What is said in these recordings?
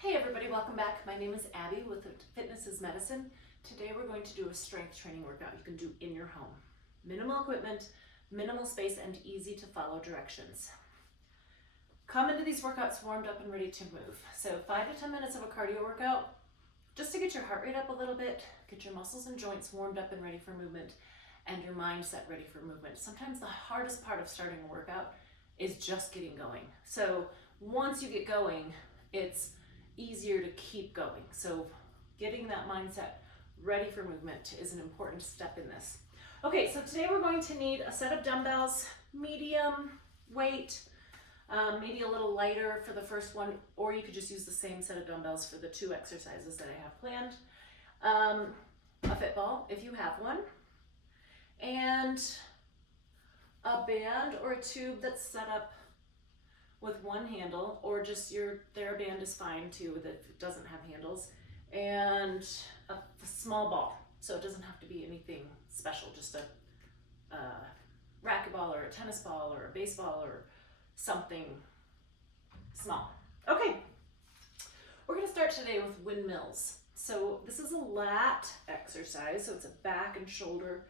Hey everybody, welcome back. My name is Abby with Fitness is Medicine. Today we're going to do a strength training workout you can do in your home. Minimal equipment, minimal space, and easy to follow directions. Come into these workouts warmed up and ready to move. So 5 to 10 minutes of a cardio workout, just to get your heart rate up a little bit, get your muscles and joints warmed up and ready for movement, and your mindset ready for movement. Sometimes the hardest part of starting a workout is just getting going. So once you get going, it's easier to keep going. So getting that mindset ready for movement is an important step in this. Okay, so today we're going to need a set of dumbbells, medium weight, maybe a little lighter for the first one, or you could just use the same set of dumbbells for the 2 exercises that I have planned. A fit ball, if you have one, and a band or a tube that's set up with one handle, or just your TheraBand is fine too that doesn't have handles, and a small ball. So it doesn't have to be anything special, just a racquetball or a tennis ball or a baseball or something small. Okay, we're gonna start today with windmills. So this is a lat exercise, so it's a back and shoulder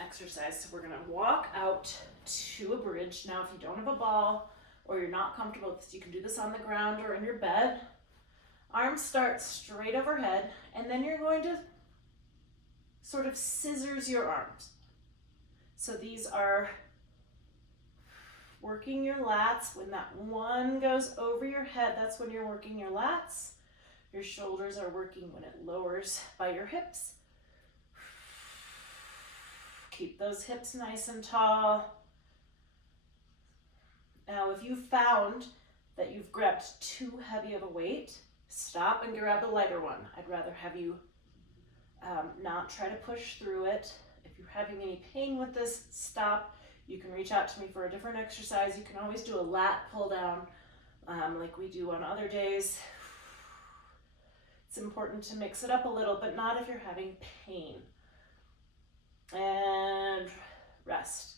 exercise. So we're gonna walk out to a bridge. Now if you don't have a ball, or you're not comfortable with this, you can do this on the ground or in your bed. Arms start straight overhead, and then you're going to sort of scissors your arms. So these are working your lats. When that one goes over your head, that's when you're working your lats. Your shoulders are working when it lowers by your hips. Keep those hips nice and tall. Now, if you found that you've grabbed too heavy of a weight, stop and grab the lighter one. I'd rather have you not try to push through it. If you're having any pain with this, stop. You can reach out to me for a different exercise. You can always do a lat pull down like we do on other days. It's important to mix it up a little, but not if you're having pain. And rest.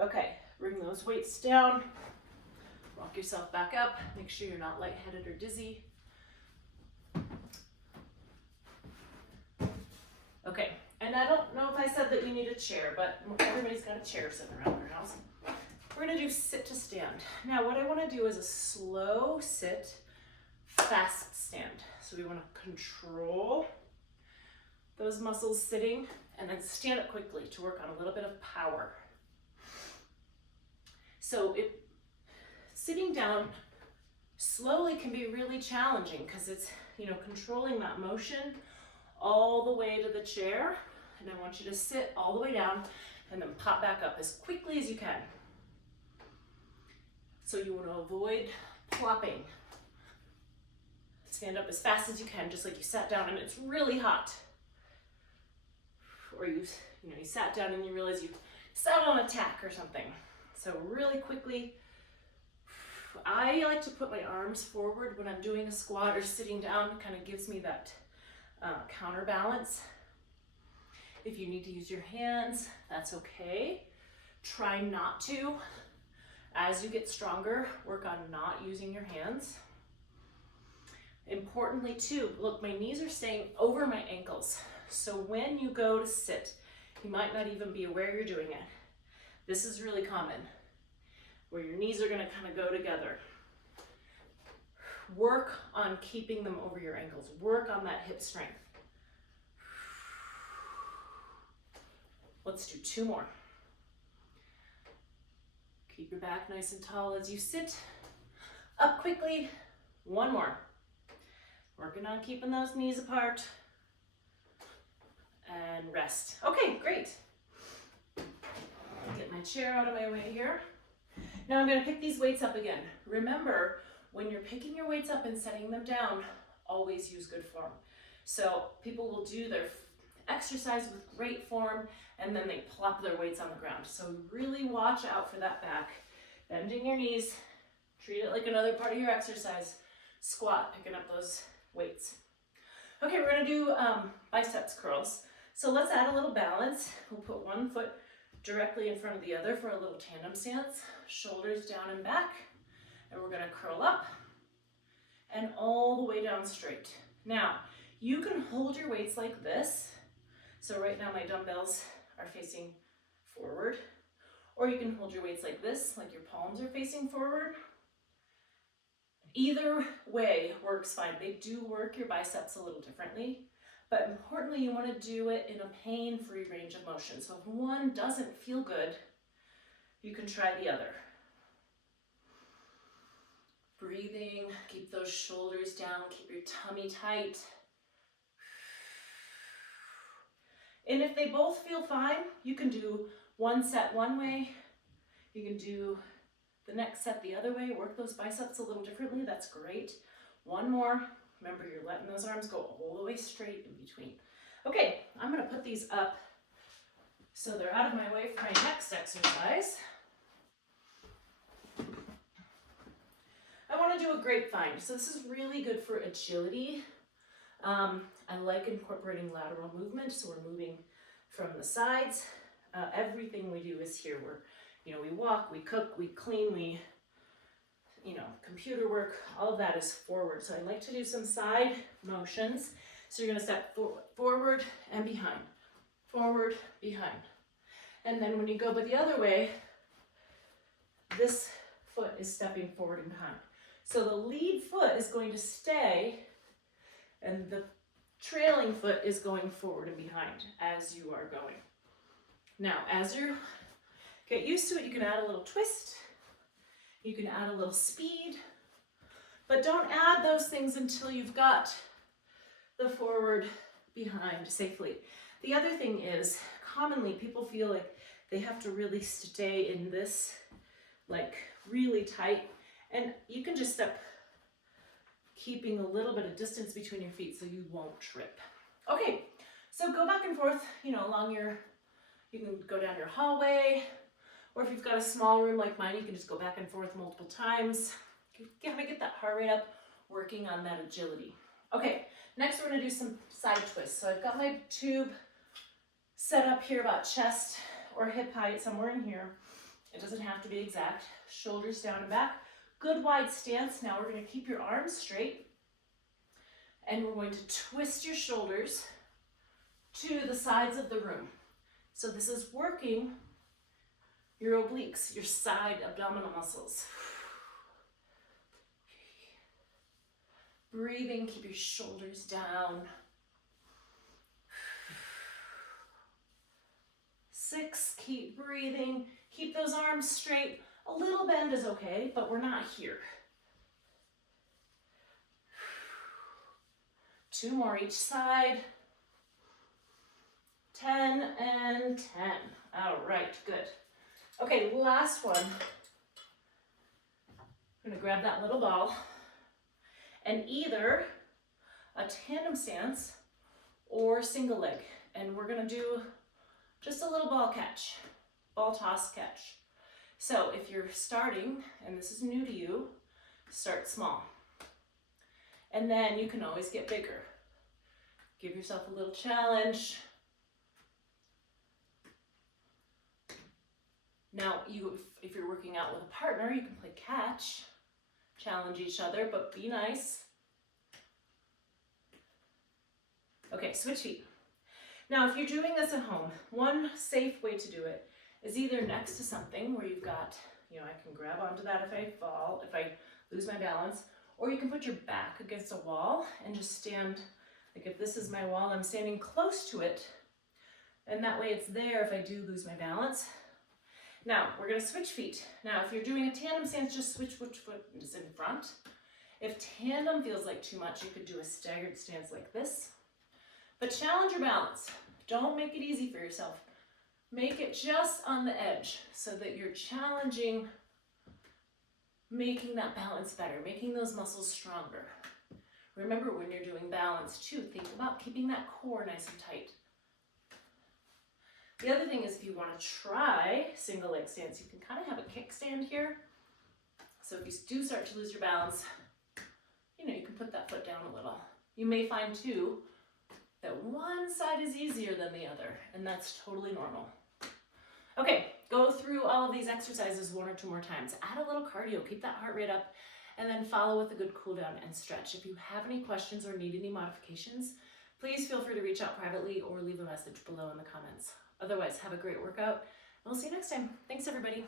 Okay, bring those weights down. Walk yourself back up. Make sure you're not lightheaded or dizzy. Okay, and I don't know if I said that you need a chair, but everybody's got a chair sitting around their house. We're gonna do sit to stand. Now what I wanna do is a slow sit, fast stand. So we wanna control those muscles sitting and then stand up quickly to work on a little bit of power. So sitting down slowly can be really challenging because it's, controlling that motion all the way to the chair. And I want you to sit all the way down and then pop back up as quickly as you can. So you want to avoid plopping. Stand up as fast as you can, just like you sat down and it's really hot. Or you sat down and you realize you sat on a tack or something. So really quickly, I like to put my arms forward when I'm doing a squat or sitting down. Kind of gives me that counterbalance. If you need to use your hands, that's okay. Try not to. As you get stronger, work on not using your hands. Importantly too, look, my knees are staying over my ankles. So when you go to sit, you might not even be aware you're doing it. This is really common, where your knees are gonna kind of go together. Work on keeping them over your ankles. Work on that hip strength. Let's do 2 more. Keep your back nice and tall as you sit. Up quickly. 1 more. Working on keeping those knees apart. And rest. Okay, great. Get my chair out of my way here. Now I'm going to pick these weights up again. Remember, when you're picking your weights up and setting them down, always use good form. So people will do their exercise with great form and then they plop their weights on the ground. So really watch out for that back. Bending your knees, treat it like another part of your exercise. Squat, picking up those weights. Okay, we're going to do biceps curls. So let's add a little balance. We'll put one foot directly in front of the other for a little tandem stance. Shoulders down and back. And we're going to curl up and all the way down straight. Now, you can hold your weights like this. So right now my dumbbells are facing forward, or you can hold your weights like this, like your palms are facing forward. Either way works fine. They do work your biceps a little differently, but importantly, you want to do it in a pain-free range of motion. So if one doesn't feel good, you can try the other. Breathing, keep those shoulders down, keep your tummy tight. And if they both feel fine, you can do one set one way, you can do the next set the other way, work those biceps a little differently, that's great. One more, remember you're letting those arms go all the way straight in between. Okay, I'm gonna put these up so they're out of my way for my next exercise. I wanna do a grapevine, so this is really good for agility. I like incorporating lateral movement, so we're moving from the sides. Everything we do is here. We walk, we cook, we clean, we, computer work, all of that is forward. So I like to do some side motions. So you're gonna step forward and behind, forward, behind. And then when you go the other way, this foot is stepping forward and behind. So the lead foot is going to stay and the trailing foot is going forward and behind as you are going. Now, as you get used to it, you can add a little twist, you can add a little speed, but don't add those things until you've got the forward behind safely. The other thing is, commonly people feel like they have to really stay in this, like really tight, and you can just step keeping a little bit of distance between your feet so you won't trip. Okay, so go back and forth, along you can go down your hallway, or if you've got a small room like mine, you can just go back and forth multiple times. You gotta get that heart rate up, working on that agility. Okay, next we're gonna do some side twists. So I've got my tube set up here about chest or hip height, somewhere in here. It doesn't have to be exact. Shoulders down and back. Good wide stance. Now we're going to keep your arms straight and we're going to twist your shoulders to the sides of the room. So this is working your obliques, your side abdominal muscles. Breathing, keep your shoulders down. 6, keep breathing. Keep those arms straight. A little bend is okay, but we're not here. 2 more each side. 10 and 10. All right, good. Okay, last one. I'm gonna grab that little ball and either a tandem stance or single leg. And we're gonna do just a little ball catch, ball toss catch. So if you're starting, and this is new to you, start small. And then you can always get bigger. Give yourself a little challenge. Now, if you're working out with a partner, you can play catch, challenge each other, but be nice. Okay, switch feet. Now, if you're doing this at home, one safe way to do it is either next to something where you've got, I can grab onto that if I fall, if I lose my balance, or you can put your back against a wall and just stand, like if this is my wall, I'm standing close to it, and that way it's there if I do lose my balance. Now, we're gonna switch feet. Now, if you're doing a tandem stance, just switch which foot is in front. If tandem feels like too much, you could do a staggered stance like this. But challenge your balance. Don't make it easy for yourself. Make it just on the edge so that you're challenging, making that balance better, making those muscles stronger. Remember, when you're doing balance too, think about keeping that core nice and tight. The other thing is, if you want to try single leg stance, you can kind of have a kickstand here. So if you do start to lose your balance, you can put that foot down a little. You may find too that one side is easier than the other, and that's totally normal. Okay, go through all of these exercises 1 or 2 more times. Add a little cardio, keep that heart rate up, and then follow with a good cool down and stretch. If you have any questions or need any modifications, please feel free to reach out privately or leave a message below in the comments. Otherwise, have a great workout, and we'll see you next time. Thanks, everybody.